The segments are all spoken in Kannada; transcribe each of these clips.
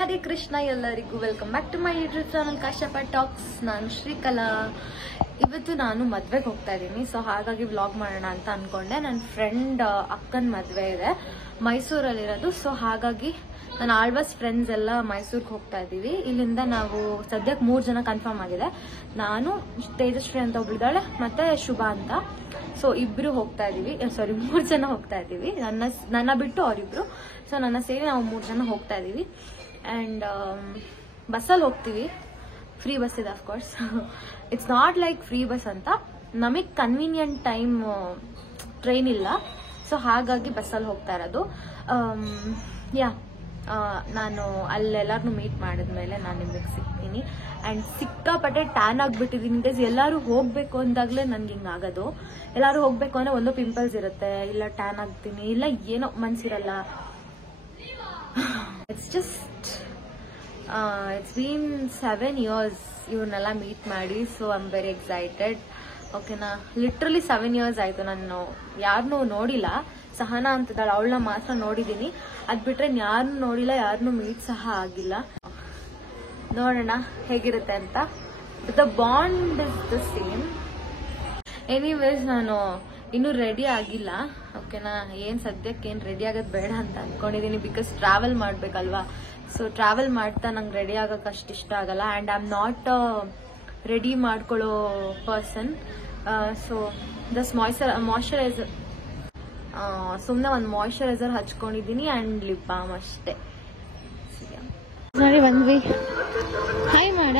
ಹರೇ ಕೃಷ್ಣ ಎಲ್ಲರಿಗೂ welcome back to my YouTube channel Kashyapa Talks. ನಾನು ಶ್ರೀಕಲಾ. ಇವತ್ತು ನಾನು ಮದ್ವೆಗೆ ಹೋಗ್ತಾ ಇದ್ದೀನಿ, ಸೊ ಹಾಗಾಗಿ ವ್ಲಾಗ್ ಮಾಡೋಣ ಅಂತ ಅನ್ಕೊಂಡೆ. ನನ್ನ ಫ್ರೆಂಡ್ ಅಕ್ಕನ ಮದ್ವೆ ಇದೆ ಮೈಸೂರಲ್ಲಿರೋದು, ಸೊ ಹಾಗಾಗಿ ನನ್ನ ಆಳ್ವಾಸ್ ಫ್ರೆಂಡ್ಸ್ ಎಲ್ಲ ಮೈಸೂರಿಗೆ ಹೋಗ್ತಾ ಇದ್ದೀವಿ. ಇಲ್ಲಿಂದ ನಾವು ಸದ್ಯಕ್ಕೆ 3 ಜನ ಕನ್ಫರ್ಮ್ ಆಗಿದೆ. ನಾನು, ತೇಜಸ್ವಿ ಅಂತ ಒಬ್ಳಿದ್ದಾಳೆ, ಮತ್ತೆ ಶುಭ ಅಂತ. ಸೊ ಇಬ್ರು ಹೋಗ್ತಾ ಇದೀವಿ, ಸಾರಿ 3 ಜನ ಹೋಗ್ತಾ ಇದೀವಿ. ನನ್ನ ಬಿಟ್ಟು ಅವರಿಬ್ರು, ಸೊ ನನ್ನ ಸೇರಿ ನಾವು 3 ಜನ ಹೋಗ್ತಾ ಇದೀವಿ. ಅಂಡ್ ಬಸ್ಸಲ್ಲಿ ಹೋಗ್ತೀವಿ. ಫ್ರೀ ಬಸ್ ಇದೆ of course. It's not like free bus ಅಂತ, ನಮಗೆ ಕನ್ವೀನಿಯಂಟ್ ಟೈಮ್ ಟ್ರೈನ್ ಇಲ್ಲ, ಸೊ ಹಾಗಾಗಿ ಬಸ್ಸಲ್ಲಿ ಹೋಗ್ತಾ ಇರೋದು. ನಾನು ಅಲ್ಲೆಲ್ಲರನ್ನೂ ಮೀಟ್ ಮಾಡಿದ್ಮೇಲೆ ನಾನು ನಿಮಗೆ ಸಿಗ್ತೀನಿ. ಆ್ಯಂಡ್ ಸಿಕ್ಕಾಪಟ್ಟೆ ಟ್ಯಾನ್ ಆಗಿಬಿಟ್ಟಿದ್ದೀನಿ ಗೈಸ್. ಎಲ್ಲರೂ ಹೋಗಬೇಕು ಅಂದಾಗಲೇ ನನ್ಗೆ ಹಿಂಗಾಗೋದು. ಎಲ್ಲರೂ ಹೋಗಬೇಕು ಅಂದರೆ ಒಂದು ಪಿಂಪಲ್ಸ್ ಇರುತ್ತೆ, ಇಲ್ಲ ಟ್ಯಾನ್ ಆಗ್ತೀನಿ, ಇಲ್ಲ ಏನೋ ಮನ್ಸಿರಲ್ಲ. ಇಟ್ಸ್ ಬೀನ್ 7 years ಇವ್ರನ್ನೆಲ್ಲ ಮೀಟ್ ಮಾಡಿ, so I am very excited. ಓಕೆನಾ, ಲಿಟ್ರಲಿ 7 years ಆಯಿತು ನಾನು ಯಾರನ್ನೂ ನೋಡಿಲ್ಲ. ಸಹನಾ ಅಂತಿದ್ದಾಳೆ, ಅವಳನ್ನ ಮಾತ್ರ ನೋಡಿದ್ದೀನಿ. ಅದು ಬಿಟ್ರೆ ಯಾರನ್ನೂ ನೋಡಿಲ್ಲ, ಯಾರನ್ನೂ ಮೀಟ್ ಸಹ ಆಗಿಲ್ಲ. ನೋಡೋಣ ಹೇಗಿರುತ್ತೆ ಅಂತ. The bond is the same. Anyways, ನಾನು ಇನ್ನೂ ರೆಡಿ ಆಗಿಲ್ಲ. ಓಕೆನಾ, ಸದ್ಯಕ್ಕೆ ಏನು ರೆಡಿ ಆಗೋದು ಬೇಡ ಅಂತ ಅನ್ಕೊಂಡಿದ್ದೀನಿ, ಬಿಕಾಸ್ ಟ್ರಾವೆಲ್ ಮಾಡ್ಬೇಕಲ್ವಾ. ಸೊ ಟ್ರಾವೆಲ್ ಮಾಡ್ತಾ ನಂಗೆ ರೆಡಿ ಆಗೋಕೆ ಅಷ್ಟು ಇಷ್ಟ ಆಗಲ್ಲ. And I am not ready ಮಾಡ್ಕೊಳ್ಳೋ ಪರ್ಸನ್. ಸೊ ದಸ್ ಮಾಯ್ಶ್ಚರೈಸರ್, ಸುಮ್ಮನೆ ಒಂದು ಮಾಯ್ಶ್ಚರೈಸರ್ ಹಚ್ಕೊಂಡಿದ್ದೀನಿ ಆ್ಯಂಡ್ ಲಿಪ್ ಬಾಮ್ ಅಷ್ಟೇ. ನೋಡಿ ಬಂದ್ವಿ. ಹಾಯ್ ಮಾಡ.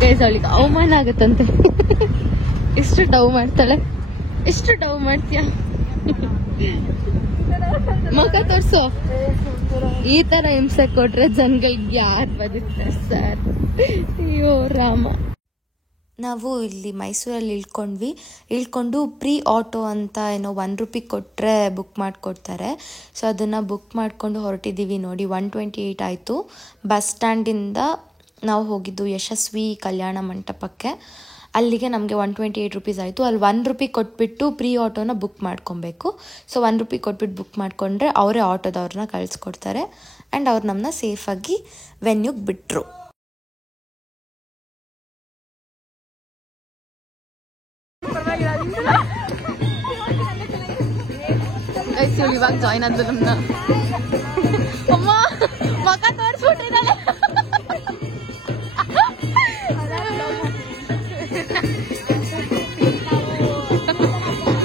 ಗೈಸ್, ಅವಳಿಗೆ ಅವಮಾನ ಆಗುತ್ತಂತೆ. ಎಷ್ಟು ಡವ್ ಮಾಡ್ತಾಳೆ, ಎಷ್ಟು ಡವ್ ಮಾಡ್ತೀಯ. ಮುಖ ತೋರ್ಸು. ಈ ತರ ಹಿಂಸೆ ಕೊಟ್ರೆ ಜನಗಳಿಗೆ ಯಾರು ಬದುಕ್ತಾರೆ ಸರ್? ಅಯ್ಯೋ ರಾಮ. ನಾವು ಇಲ್ಲಿ ಮೈಸೂರಲ್ಲಿ ಇಳ್ಕೊಂಡು ಪ್ರೀ ಆಟೋ ಅಂತ ಏನೋ 1 ರೂಪಾಯಿ ಕೊಟ್ಟರೆ ಬುಕ್ ಮಾಡಿಕೊಡ್ತಾರೆ. ಸೊ ಅದನ್ನು ಬುಕ್ ಮಾಡಿಕೊಂಡು ಹೊರಟಿದ್ದೀವಿ. ನೋಡಿ 128 ಆಯಿತು. ಬಸ್ ಸ್ಟ್ಯಾಂಡಿಂದ ನಾವು ಹೋಗಿದ್ದು ಯಶಸ್ವಿ ಕಲ್ಯಾಣ ಮಂಟಪಕ್ಕೆ. ಅಲ್ಲಿಗೆ ನಮಗೆ 128 ರೂಪೀಸ್ ಆಯಿತು. ಅಲ್ಲಿ 1 ರೂಪಾಯಿ ಕೊಟ್ಬಿಟ್ಟು ಪ್ರೀ ಆಟೋನ ಬುಕ್ ಮಾಡ್ಕೊಬೇಕು. ಸೊ 1 ರೂಪಾಯಿ ಕೊಟ್ಬಿಟ್ಟು ಬುಕ್ ಮಾಡಿಕೊಂಡ್ರೆ ಅವರೇ ಆಟೋದವ್ರನ್ನ ಕಳಿಸ್ಕೊಡ್ತಾರೆ. ಆ್ಯಂಡ್ ಅವ್ರು ನಮ್ಮನ್ನ ಸೇಫಾಗಿ ವೆನ್ಯೂಗೆ ಬಿಟ್ಟರು. ಇವಾಗ ಜಾಯ್ನ್ ಆದ್ರು ನಮ್ಮನ್ನ. ಅಮ್ಮ ಮಗ ತೋರಿಸ್ಬಿಟ್ರಿದ್ದಾಳೆ.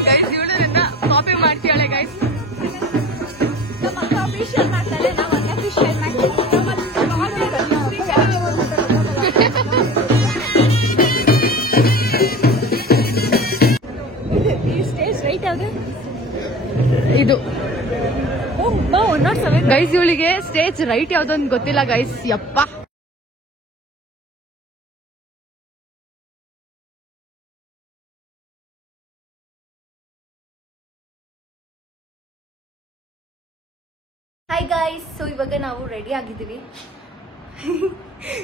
ಗೈಸ್, ಇವಳನ್ನ ಕಾಪಿ ಮಾಡ್ತೀಯಾಳೆ ಗೈಸ್. ಇದು ಗೈಸ್, ಇವಳಿಗೆ ಸ್ಟೇಜ್ ರೈಟ್ ಯಾವ್ದು ಅಂತ ಗೊತ್ತಿಲ್ಲ ಗೈಸ್. ಯಪ್ಪ, ಹಾಯ್ ಗೈಸ್. ಸೊ ಇವಾಗ ನಾವು ರೆಡಿ ಆಗಿದ್ದೀವಿ.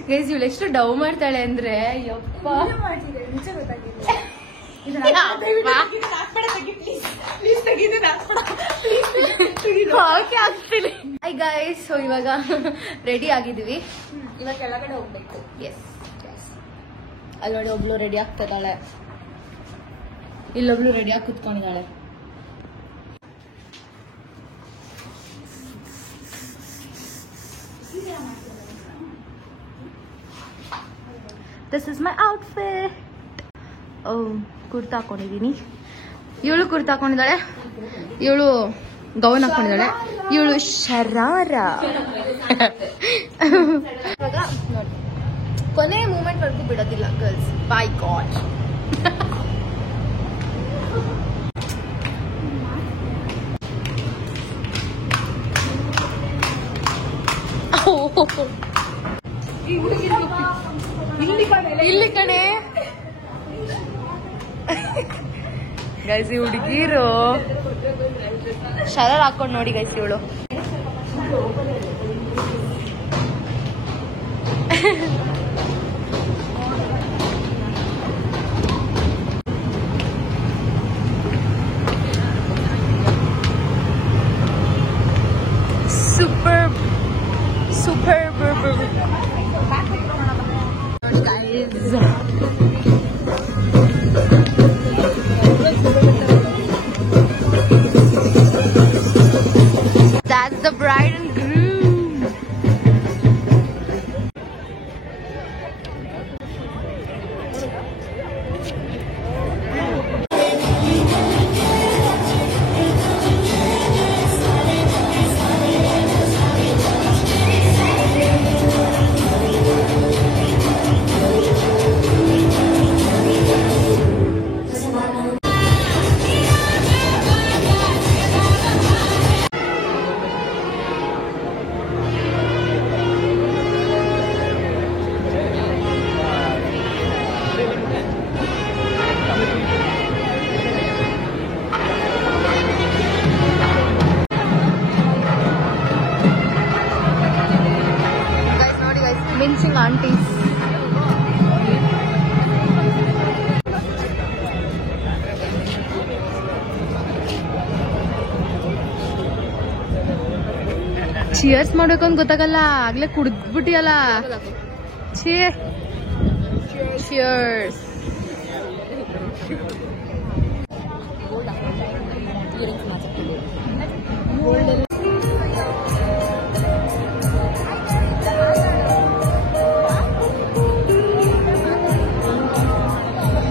ಗೈಸ್, ಇವಳು ಎಷ್ಟು ಡವ್ ಮಾಡ್ತಾಳೆ ಅಂದ್ರೆ ಯಪ್ಪ. ಹಾಯ್ ಗೈಸ್, ಸೊ ಇವಾಗ ರೆಡಿ ಆಗಿದ್ದೀವಿ. ಇವಾಗ ಕೆಳಗಡೆ ಹೋಗ್ಬೇಕು. ಎಸ್, ಅಲ್ಲಿ ನೋಡಿ ಒಬ್ಳು ರೆಡಿ ಆಗ್ತಿದ್ದಾಳೆ, ಇಲ್ಲೊಬ್ಳು ರೆಡಿಯಾಗಿ ಕುತ್ಕೊಂಡಿದ್ದಾಳೆ. This is my outfit. Kurta ಹಾಕೊಂಡಿದ್ದೀನಿ. ಇವಳು ಕುರ್ತಾ ಹಾಕೊಂಡಿದ್ದಾಳೆ, ಇವಳು ಗೌನ್ ಹಾಕೊಂಡಿದ್ದಾಳೆ, ಇವಳು ಶರಾರ. ಇವಾಗ ನೋಡಿ, ಕೊನೆ ಮೂಮೆಂಟ್ ವರೆಗೂ ಬಿಡೋದಿಲ್ಲ ಗರ್ಲ್ಸ್. By god. ಇಲ್ಲಿ ಕಡೆ ಗೈಸ್, ಈ ಹುಡುಗಿರು ಶರಾರ ಹಾಕೊಂಡು ನೋಡಿ ಗೈಸ್. ಇವಳು ಚಿಯರ್ಸ್ ಮಾಡ್ಬೇಕು ಅಂತ ಗೊತ್ತಾಗಲ್ಲ, ಆಗ್ಲೇ ಕುಡಿದ್ಬಿಟ್ಟಿಯಲ್ಲ. ಚಿಯರ್ಸ್.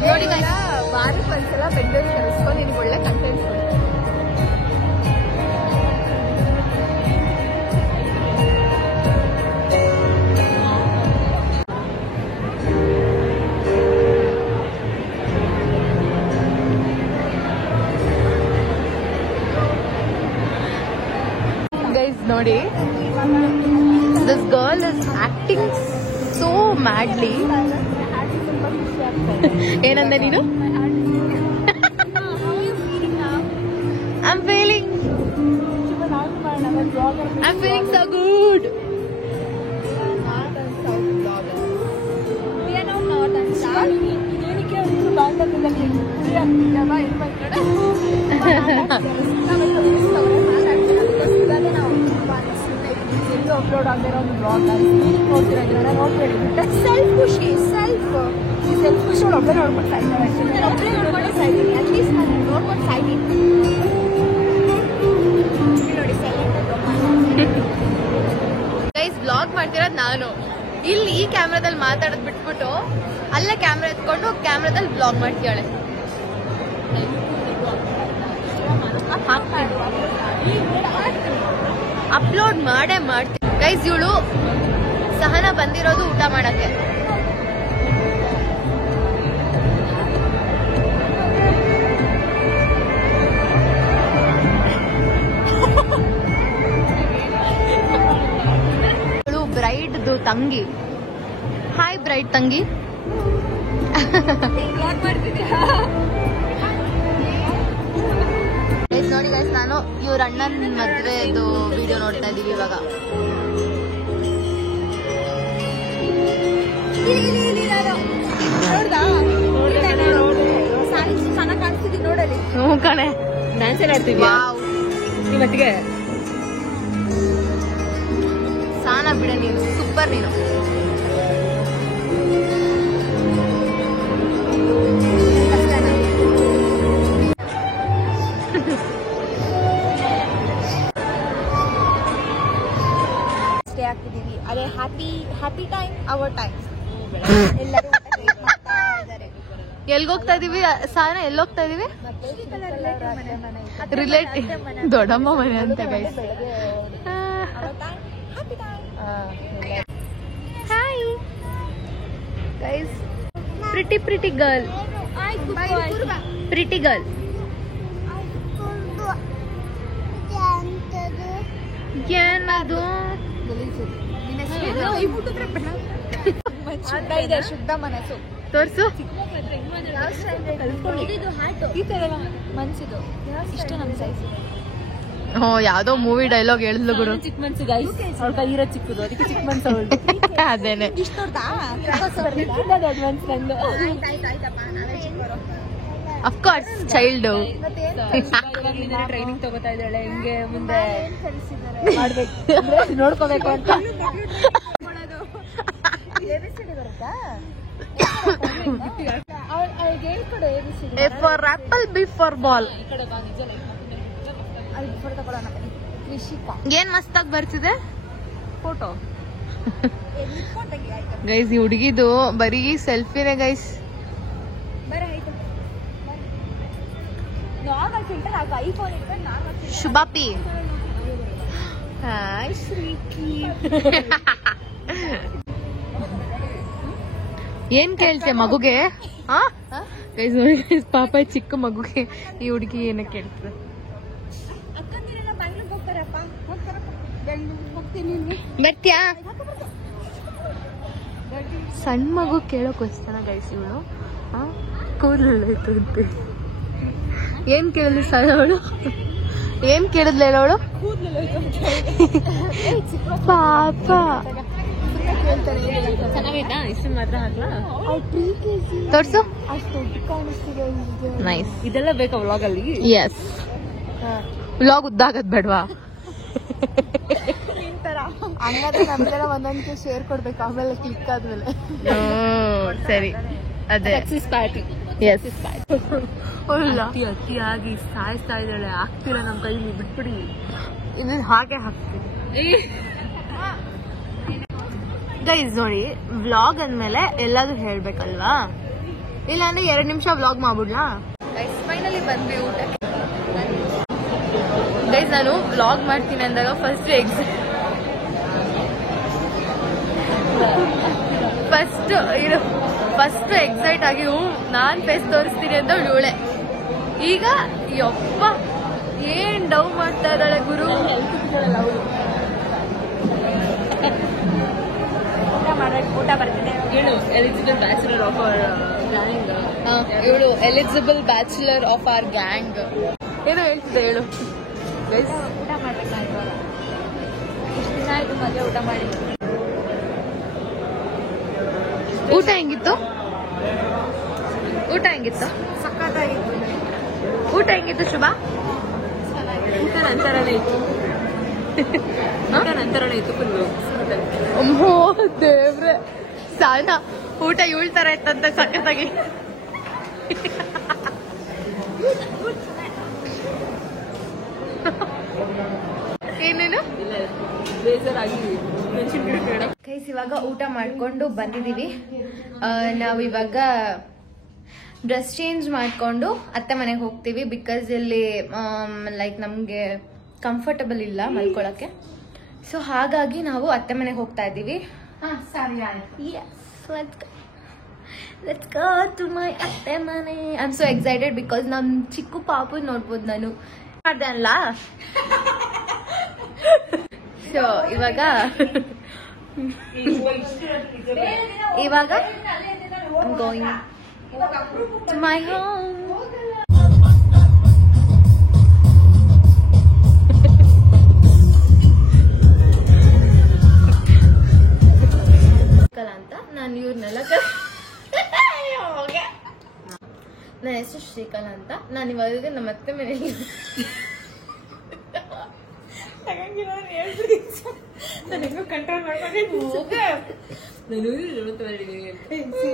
ನೋಡಿ ವಾರಕ್ಕೆ ಒಂದ್ಸಲ ಬೆಂಗಳೂರು ಕಳಿಸ್ಕೊಂಡು ನಿನ್ಗೆ ಒಳ್ಳೆ ಕಂಟೆಂಟ್ ನೋಡಿ. This girl is acting so madly. ಏನಂದೆ ನೀನು? I'm feeling so good. Upload ಆಗಿರೋ ಒಂದು ಬ್ಲಾಗ್ ನೋಡ್ತಿರೋದ್ರಿಂದ ನೋಡ್ಬೇಡಿ. ಸೆಲ್ಫ್ ಖುಷಿ ಸೆಲ್ಫ್ ಖುಷಿ ಒಬ್ಬರೇ ನೋಡ್ಕೊಂಡು ಸಾಯ್ತೀನಿ. ಒಬ್ಬರೇ ನೋಡ್ಕೊಂಡು ಸಾಯ್ತೀನಿ. ಅಟ್ಲೀಸ್ಟ್ ನಾನು ನೋಡ್ಕೊಂಡು ಸಾಯ್ತೀನಿ ನೋಡಿ. ಗೈಸ್ ಬ್ಲಾಗ್ ಮಾಡ್ತಿರೋದು ನಾನು. ಇಲ್ಲಿ ಈ ಕ್ಯಾಮ್ರಾದಲ್ಲಿ ಮಾತಾಡೋದು ಬಿಟ್ಬಿಟ್ಟು ಅಲ್ಲೇ ಕ್ಯಾಮ್ರಾ ಎತ್ಕೊಂಡು ಕ್ಯಾಮ್ರಾದಲ್ಲಿ ಬ್ಲಾಗ್ ಮಾಡ್ತೀಯಾಳೆ. ಅಪ್ಲೋಡ್ ಮಾಡೇ ಮಾಡ್ತೀನಿ ಗೈಸ್. ಇವಳು ಸಹನ ಬಂದಿರೋದು ಊಟ ಮಾಡಕ್ಕೆ. ಇವಳು ಬ್ರೈಡ್ದು ತಂಗಿ. ಹಾಯ್ ಬ್ರೈಡ್ ತಂಗಿ. ನೋಡಿ ಗೈಸ್, ನಾನು ಇವ್ರ ಅಣ್ಣನ ಮದ್ವೆದು ವಿಡಿಯೋ ನೋಡ್ತಾ ಇದೀವಿ ಇವಾಗ. ಚೆನ್ನಾಗಿ ಕಾಣಿಸ್ತಿದ್ದೀನಿ ನೋಡಲಿ. ಹ್ಞೂ ಕಣೆ, ಡ್ಯಾನ್ಸ್ ಎಲ್ಲ ಆಡ್ತೀವಿ ಇವತ್ತಿಗೆ. ಸಾನ ಬಿಡ ನೀನು, ಸೂಪರ್ ನೀನು. ಆಗ್ತಿದೀವಿ. ಅದೇ ಹ್ಯಾಪಿ ಟೈಮ್ ಅವರ್ ಟೈಮ್. ಎಲ್ಲರೂ ಎಲ್ಗೋಗ್ತಾ ಇದೀವಿ ಸಾನ? ಎಲ್ಲೋಗ್ತಾ ಇದೀವಿ? ರಿಲೇಟಿವ್ ದೊಡ್ಡಮ್ಮ ಮನೆ ಅಂತ guys. Hi guys. Pretty girl. Pretty girl. ಏನದು? ಶುದ್ಧ ಮನಸ್ಸು ತೋರ್ಸು. ಮನ್ಸಿದು ಇಷ್ಟ ನಮ್ ಸೈಜ್. ಹ್ಞೂ, ಯಾವ್ದೋ ಮೂವಿ ಡೈಲಾಗ್ ಹೇಳಿದ್ಲು ಗುರು. ಚಿಕ್ಕ ಮನ್ಸು ಗೈಸ್. ಅವ್ಳ ಕೈ ಇರೋ ಚಿಕ್ಕದು, ಅದಕ್ಕೆ ಚಿಕ್ಕ ಮನ್ಸು ಅವಳು. ಅದೇನೆ. ಇಷ್ಟ ಅಫ್ಕೋರ್ಸ್ ಚೈಲ್ಡ್. ಟ್ರೈನಿಂಗ್ ತಗೋತಾ ಇದ್ದಾಳೆ, ಹಿಂಗೆ ಮುಂದೆ ಮಾಡ್ಬೇಕು, ನೋಡ್ಕೋಬೇಕು ಅಂತ. A for apple, B for ball. ಏನ್ ಮಸ್ತಾಗಿ ಬರ್ತಿದೆ ಫೋಟೋ ಗೈಸ್. ಈ ಹುಡುಗಿದು ಬರೀ ಸೆಲ್ಫಿನೇ ಗೈಸ್. ಶುಭಾಪಿ. ಹಾಯ್ ಶ್ರೀಕಿ. ಏನ್ ಕೇಳ್ತೆ ಮಗುಗೆ? ಪಾಪ ಚಿಕ್ಕ ಮಗುಗೆ ಈ ಹುಡುಗಿ ಏನ ಕೇಳ್ತದೆ? ಬರ್ತ್ಯಾ? ಸಣ್ಣ ಮಗು ಕೇಳೋ ಕ್ವಶನ್ ಗೈಸ್ ಇವಳು. ಕೂದಲೈತು ಅಂತೆ. ಏನ್ ಕೇಳಿದ್ಲು ಸಣ್ಣವಳು? ಏನ್ ಕೇಳಿದ್ಲ ಹೇಳೋಳು? ಪಾಪ ಚೆನ್ನಾಗೈತಾ? ಇಷ್ಟು ಮಾತ್ರ ಹಾಕ್ಲಾ? ತೋರ್ಸು. ನೈಸ್. ಇದೆಲ್ಲ ಬೇಕಾ ವ್ಲಾಗ್ ಅಲ್ಲಿ? ಎಸ್. ವ್ಲಾಗ್ ಉದ್ದಾಗದ್ ಬೇಡವಾ? ಹಂಗಾದ್ರೆ ನಮ್ಗೆಲ್ಲ ಒಂದೊಂದಕ್ಕೆ ಶೇರ್ ಕೊಡ್ಬೇಕು ಆಮೇಲೆ ಕ್ಲಿಕ್ ಆದ್ಮೇಲೆ. ಸರಿ ಅದೇ ಪಾರ್ಟಿ ಅತಿಯಾಗಿ ಸಾಯಿಸ್ತಾ ಇದ್ದಾಳೆ. ಆಗ್ತಿಲ್ಲ ನಮ್ಮ ಕೈಲಿ, ಬಿಟ್ಬಿಡಿ. ಇದನ್ನ ಹಾಗೆ ಹಾಕ್ತೀನಿ ಗೈಸ್. ನೋಡಿ, ವ್ಲಾಗ್ ಅಂದ್ಮೇಲೆ ಎಲ್ಲಾದ್ರೂ ಹೇಳ್ಬೇಕಲ್ವಾ, ಇಲ್ಲಾಂದ್ರೆ 2 ನಿಮಿಷ ವ್ಲಾಗ್ ಮಾಡ್ಬಿಡ್ಲಾ ಗೈಸ್. ಫೈನಲಿ ಬಂದ್ವಿ ಊಟಕ್ಕೆ ಗೈಸ್. ನಾನು ವ್ಲಾಗ್ ಮಾಡ್ತೀನಿ ಅಂದಾಗ ಫಸ್ಟ್ ಎಕ್ಸೈಟ್ ಆಗಿ ನಾನ್ ಫೇಸ್ ತೋರಿಸ್ತೀನಿ ಅಂತ ಇವಳೆ. ಈಗ ಯಪ್ಪ ಏನ್ ಡೌ ಮಾಡ್ತಾ ಇದ್ದಾಳೆ ಗುರು. ಊಟ ಬರ್ತಿದೆ. Eligible bachelor of our gang. ಇವಳು eligible bachelor of our gang. ಏನೋ ಹೇಳ್ತಿದ್ದೆ ಹೇಳು ಗೈಸ್. ಊಟ ಮಾಡ್ಬೇಕಾಯ್ತು. ಇಷ್ಟು ದಿನ ಆಯ್ತು ಮದುವೆ ಊಟ ಮಾಡಿ. ಊಟ ಹೆಂಗಿತ್ತು? ಸಕ್ಕತ್ತಾಗಿತ್ತು. ಊಟ ಹೆಂಗಿತ್ತು ಶುಭ? ಊಟ ನಂತರನೇ ಇತ್ತು. ಫುಲ್ಲು. ಅಮ್ಮೋ ದೇವ್ರೆ, ಸಾನ ಊಟ ಇವಳ ತರ ಇತ್ತಂತ ಸಖತ್ತಾಗಿ. ಏನೇನು ಬೇಜಾರಾಗಿ ಗೈಸ್. ಇವಾಗ ಊಟ ಮಾಡ್ಕೊಂಡು ಬಂದಿದೀವಿ. ನಾವಿವಾಗ ಡ್ರೆಸ್ ಚೇಂಜ್ ಮಾಡ್ಕೊಂಡು ಅತ್ತೆ ಮನೆಗೆ ಹೋಗ್ತೀವಿ. ಬಿಕಾಸ್ ಇಲ್ಲಿ ಲೈಕ್ ನಮ್ಗೆ ಕಂಫರ್ಟಬಲ್ ಇಲ್ಲ ಮಲ್ಕೊಳಕ್ಕೆ. ಸೊ ಹಾಗಾಗಿ ನಾವು ಅತ್ತೆ ಮನೆಗೆ ಹೋಗ್ತಾ ಇದ್ದೀವಿ. ಲೆಟ್ಸ್ ಗೋ ಟು ಮೈ ಅತ್ತೆ ಮನೆ. I am so excited because ನಮ್ ಚಿಕ್ಕು ಪಾಪು ನೋಡ್ಬೋದು. ನಾನು ಮಾಡ್ದೆ ಅಲ್ಲ. ಸೊ ಇವಾಗ I'm going to my home. ಅಂತ ನಾನು ಇವ್ರನ್ನೆಲ್ಲ ನನ್ನ ಹೆಸರು ಶ್ರೀಕಲಾ ಅಂತ. ನಾನು ಇವಾಗ ನಮ್ಮ ಅತ್ತೆ ಮನೆಯಲ್ಲಿ ಕಂಟ್ರೋಲ್ ಮಾಡ್ಕೊಂಡು.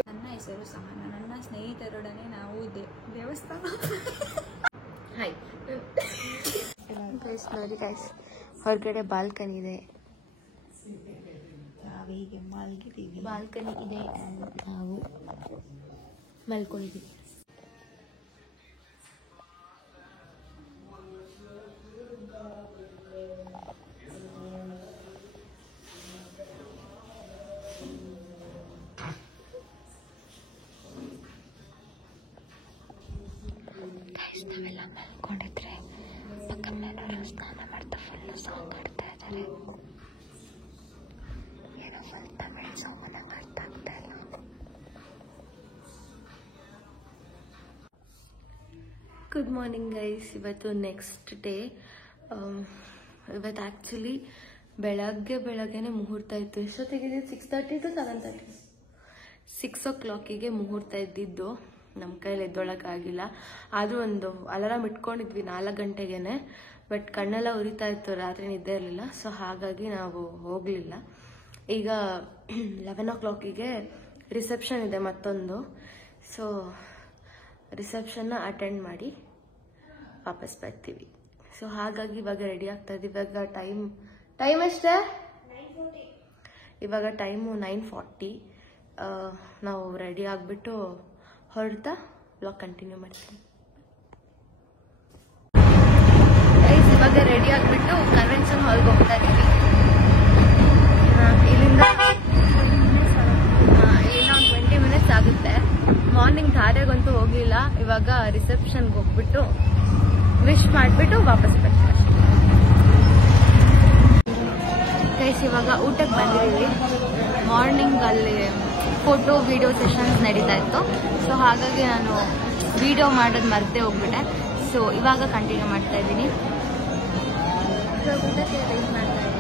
ನನ್ನ ಹೆಸರು ಸಹನ. ನನ್ನ ಸ್ನೇಹಿತರೊಡನೆ ನಾವು ದೇವಸ್ಥಾನ. ಹಾಯ್ ನೋಡಿ ಗೈಸ್, ಹೊರಗಡೆ ಬಾಲ್ಕನಿ ಇದೆ. ನಾವೀಗ ಮಲ್ಗಿದ್ದೀವಿ. ಬಾಲ್ಕನಿ ಇದೆ, ನಾವು ಮಲ್ಕೊಂಡಿದ್ದೀವಿ. ನಾವೆಲ್ಲ ಮಲ್ಕೊಂಡಿದ್ರೆ ಪಕ್ಕ ಮನೆಯವರು ಸ್ನಾನ ಮಾಡ್ತಾ ಫುಲ್ಲು ಸಾಂಗ್ ಆಡ್ತಾ ಇದ್ದಾರೆ. ಏನೋ ಫುಲ್ ತಮಿಳ್ ಸಾಂಗ್ ನಂಗೆ ಅರ್ಥ ಆಗ್ತಾ ಇಲ್ಲ. Good morning guys. ಇವತ್ತು ನೆಕ್ಸ್ಟ್ ಡೇ. ಇವತ್ತು ಆ್ಯಕ್ಚುಲಿ ಬೆಳಗ್ಗೆನೆ ಮುಹೂರ್ತ ಇತ್ತು. ಎಷ್ಟೊತ್ತಿಗೆ 6:30 to 7:30, 6 o'clock ಮುಹೂರ್ತ ಇದ್ದಿದ್ದು. ನಮ್ಮ ಕೈಲಿ ಎದ್ದೊಳಕ್ಕಾಗಿಲ್ಲ. ಆದರೂ ಒಂದು ಅಲಾರಾಮ್ ಇಟ್ಕೊಂಡಿದ್ವಿ 4 ಗಂಟೆಗೇನೆ. ಬಟ್ ಕಣ್ಣೆಲ್ಲ ಉರಿತಾ ಇತ್ತು, ರಾತ್ರಿ ನಿದ್ದೆ ಇರಲಿಲ್ಲ. ಸೊ ಹಾಗಾಗಿ ನಾವು ಹೋಗಲಿಲ್ಲ. ಈಗ 11 o'clock ರಿಸೆಪ್ಷನ್ ಇದೆ ಮತ್ತೊಂದು. ಸೊ ರಿಸೆಪ್ಷನ್ನ ಅಟೆಂಡ್ ಮಾಡಿ ವಾಪಸ್ ಬರ್ತೀವಿ. ಸೊ ಹಾಗಾಗಿ ಇವಾಗ ರೆಡಿ ಆಗ್ತಾ ಇದ್ದೀವಿ. ಇವಾಗ ಟೈಮ್ ಎಷ್ಟೇ? ಇವಾಗ ಟೈಮು 9:40. ನಾವು ರೆಡಿ ಆಗಿಬಿಟ್ಟು ಹೊರಡ್ತಾ ಬ್ಲಾಗ್ ಕಂಟಿನ್ಯೂ ಮಾಡ್ತೀನಿ. ಇವಾಗ ರೆಡಿ ಆಗಿಬಿಟ್ಟು ಕನ್ವೆನ್ಷನ್ ಹಾಲ್ಗೆ ಹೋಗ್ತಾ ಇದ್ದೀವಿ. ಇಲ್ಲಿಂದ ಒಂದು 20 minutes ಆಗುತ್ತೆ. ಮಾರ್ನಿಂಗ್ ಧಾರೆಗಂತೂ ಹೋಗಲಿಲ್ಲ. ಇವಾಗ ರಿಸೆಪ್ಷನ್ಗೆ ಹೋಗ್ಬಿಟ್ಟು ವಿಶ್ ಮಾಡಿಬಿಟ್ಟು ವಾಪಸ್ ಬರ್ತೀವಿ ಅಷ್ಟೇ. ಗೈಸ್ ಇವಾಗ ಊಟಕ್ಕೆ ಬಂದಿದ್ದೀವಿ. ಮಾರ್ನಿಂಗ್ ಅಲ್ಲಿ ಫೋಟೋ ವಿಡಿಯೋ ಸೆಷನ್ಸ್ ನಡೀತಾ ಇತ್ತು. ಸೊ ಹಾಗಾಗಿ ನಾನು ವಿಡಿಯೋ ಮಾಡೋದು ಮರೆತೇ ಹೋಗ್ಬಿಟ್ಟೆ. ಸೊ ಇವಾಗ ಕಂಟಿನ್ಯೂ ಮಾಡ್ತಾ ಇದ್ದೀನಿ. ಊಟಕ್ಕೆ ವೆಯ್ಟ್ ಮಾಡ್ತಾ ಇದ್ದೀನಿ.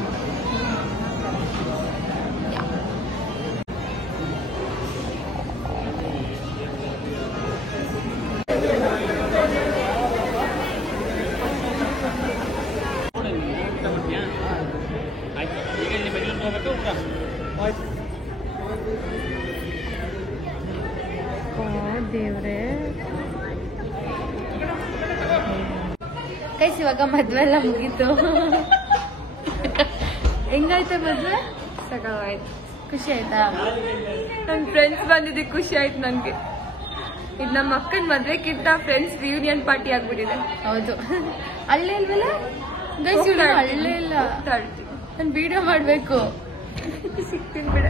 ಗೈಸ್ ಇವಾಗ ಮದ್ವೆ ಎಲ್ಲ ಮುಗೀತು. ಹೆಂಗಾಯ್ತು ಮದ್ವೆ? ಸಕಾಯ್ತು. ಖುಷಿ ಆಯ್ತಾ? ನನ್ನ ಫ್ರೆಂಡ್ಸ್ ಬಂದಿದ್ದು ಖುಷಿ ಆಯ್ತು ನನಗೆ. ಇದು ನಮ್ಮ ಅಕ್ಕನ ಮದ್ವೆಕ್ಕಿಂತ ಫ್ರೆಂಡ್ಸ್ ರಿಯೂನಿಯನ್ ಪಾರ್ಟಿ ಆಗ್ಬಿಟ್ಟಿದೆ. ಹೌದು. ಅಲ್ಲೇ ಇಲ್ವಲ್ಲ ಗೈಸ್? ಅಲ್ಲೇ ಇಲ್ಲ. ನಾನು ವಿಡಿಯೋ ಮಾಡ್ಬೇಕು. ಸಿಗ್ತೀನಿ ಬಿಡ.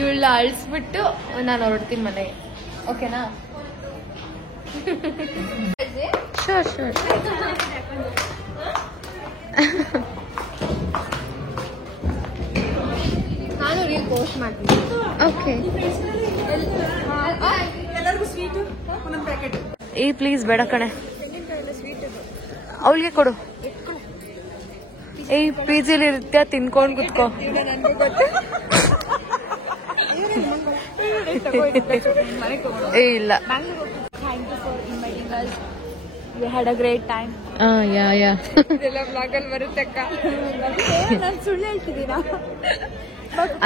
ಇವಳ ಅಳಿಸ್ಬಿಟ್ಟು ನಾನು ಹೊರಡ್ತೀನಿ ಮನೆಗೆ. ಓಕೆನಾ? Sure sure. ನಾನು ರೀಲ್ ಪೋಸ್ಟ್ ಮಾಡ್ತೀನಿ. ಓಕೆ. ಎಲ್ಲರಿಗೂ ಸ್ವೀಟು ಒಂದೊಂದು ಪ್ಯಾಕೆಟ್. ಈ ಪ್ಲೀಸ್ ಬೇಡ ಕಣೆ, ಅವಳಿಗೆ ಕೊಡು. ಈ ಪಿಜಿಲಿ ಇರುತ್ತೆ, ತಿನ್ಕೊಂಡು ಕುತ್ಕೋ. ನನಗೂ ಗೊತ್ತು. ಏ ಇಲ್ಲ. Thank you for inviting us. We had a great time. ಯಾ ಇದೆಲ್ಲ ಬ್ಲಾಗಲ್ಲಿ ಬರುತ್ತೆ ಅಕ್ಕ. ನಾನು ಸುಳ್ಳು ಹೇಳ್ತಿದ್ದೀನಾ?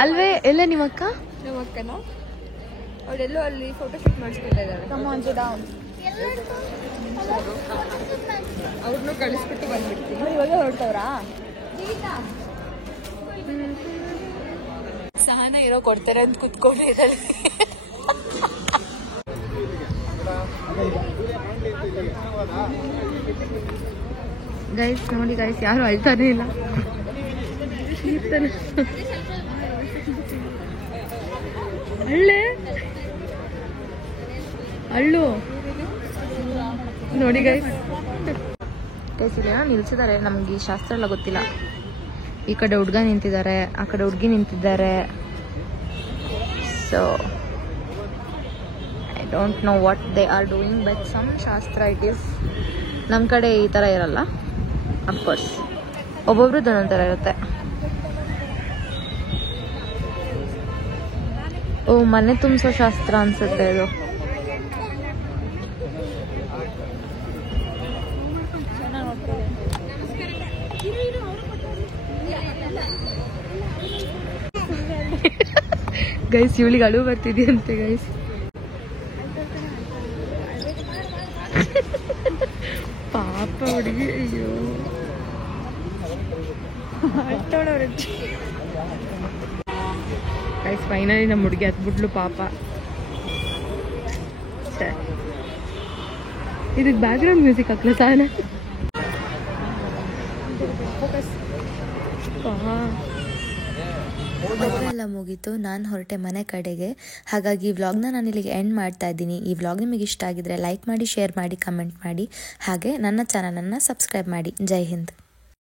ಅಲ್ವೇ ಎಲ್ಲ ನಿಮ್ಮ ಅಕ್ಕ? ನಮ್ಮ ಅಕ್ಕನ ಅವಳೆಲ್ಲೋ ಅಲ್ಲಿ ಫೋಟೋ ಶೂಟ್ ಮಾಡಿಸ್ಕೊಳ್ತಾ ಇದ್ದಾಳೆ. ಅವ್ರನ್ನೂ ಕಳಿಸ್ಬಿಟ್ಟು ಬಂದ್ಬಿಡ್ತೀನಿ. ಇವಾಗ ಹೊರಡ್ತವ್ರಾ? ಸಹನ ಏನೋ ಕೊಡ್ತಾರೆ ಅಂತ ಕುತ್ಕೊಂಡಿದ್ದಾಳೆ. ಗೈಸ್ ನೋಡಿ ಗೈಸ್, ಯಾರು ಅಳ್ತಾನೆ ಇಲ್ಲ. ಅಳ್ಳು ನೋಡಿ ಗೈಸ್. ಇಲ್ಲ ನಿಲ್ಸಿದ್ದಾರೆ. ನಮ್ಗೆ ಈ ಶಾಸ್ತ್ರ ಎಲ್ಲ ಗೊತ್ತಿಲ್ಲ. ಈ ಕಡೆ ಹುಡ್ಗ ನಿಂತಿದ್ದಾರೆ, ಆ ಕಡೆ ಹುಡ್ಗಿ ನಿಂತಿದ್ದಾರೆ. So I don't know what they are doing, but some ಶಾಸ್ತ್ರ ಇಟ್ ಈಸ್. ನಮ್ಮ ಕಡೆ ಈ ಥರ ಇರಲ್ಲ ಅಫ್ಕೋರ್ಸ್, ಒಬ್ಬೊಬ್ರದ್ದು ಒಂದೊಂದು ಥರ ಇರುತ್ತೆ. ಓ, ಮನೆ ತುಂಬಿಸೋ ಶಾಸ್ತ್ರ ಅನ್ಸುತ್ತೆ ಇದು. ಗೈಸ್ ಇವಳಿಗೆ ಅಳು ಬರ್ತಿದೆಯಂತೆ ಗೈಸ್. ಪಾಪ ಹುಡುಗಿ. ಅಯ್ಯೋ ಗೈಸ್ ಫೈನಲಿ ನಮ್ಮ ಹುಡುಗಿ ಹತ್ಬಿಟ್ಲು ಪಾಪ. ಇದಕ್ಕೆ ಬ್ಯಾಕ್ಗ್ರೌಂಡ್ ಮ್ಯೂಸಿಕ್ ಹಾಕ್ಲ ಸಾನ. ಮದುವೆ ಎಲ್ಲ ಮುಗೀತು. ನಾನು ಹೊರಟೆ ಮನೆ ಕಡೆಗೆ. ಹಾಗಾಗಿ ವ್ಲಾಗ್ನ ನಾನು ಇಲ್ಲಿಗೆ ಎಂಡ್ ಮಾಡ್ತಾ ಇದ್ದೀನಿ. ಈ ವ್ಲಾಗ್ ನಿಮಗೆ ಇಷ್ಟ ಆಗಿದ್ರೆ ಲೈಕ್ ಮಾಡಿ, ಶೇರ್ ಮಾಡಿ, ಕಮೆಂಟ್ ಮಾಡಿ. ಹಾಗೆ ನನ್ನ ಚಾನಲನ್ನು ಸಬ್ಸ್ಕ್ರೈಬ್ ಮಾಡಿ. ಜೈ ಹಿಂದ್.